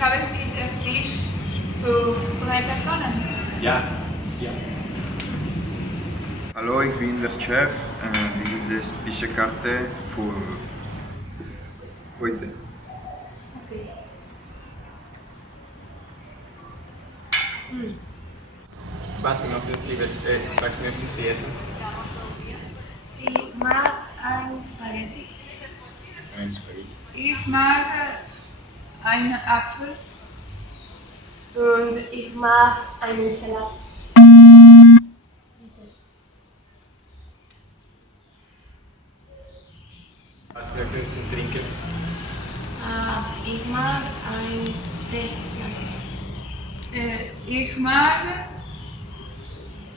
Haben Sie den Tisch für 3 Personen? Ja. Hallo, ich bin der Chef. Dies ist die Speisekarte für heute. Okay. Was möchten Sie essen? Ich mag ein Spaghetti. Ein Spaghetti. Ich mag einen Apfel. Und ich mag einen Salat. Bitte. Was möchten Sie trinken? Ich mag einen Tee. Ich mag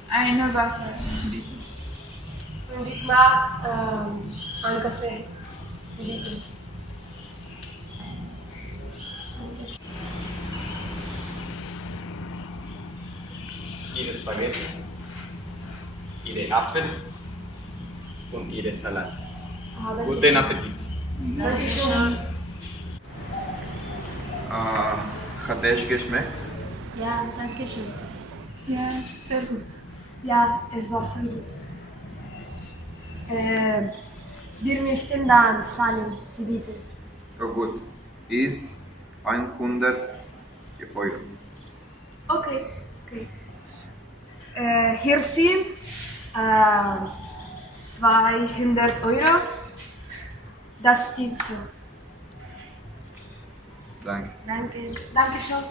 ein Wasser, bitte. Und ich mag einen Kaffee. Bitte. Ihre Spaghetti, Ihre Apfel und Ihre Salat. Guten Appetit. Dankeschön. Hat es geschmeckt? Ja, danke schön. Ja, sehr gut. Ja, es war sehr gut. Wir möchten dann zahlen, Sie bitte. Oh gut. Ist 100 Euro. Okay. Hier sind 200 Euro. Das stimmt so. Danke. Danke. Danke schon.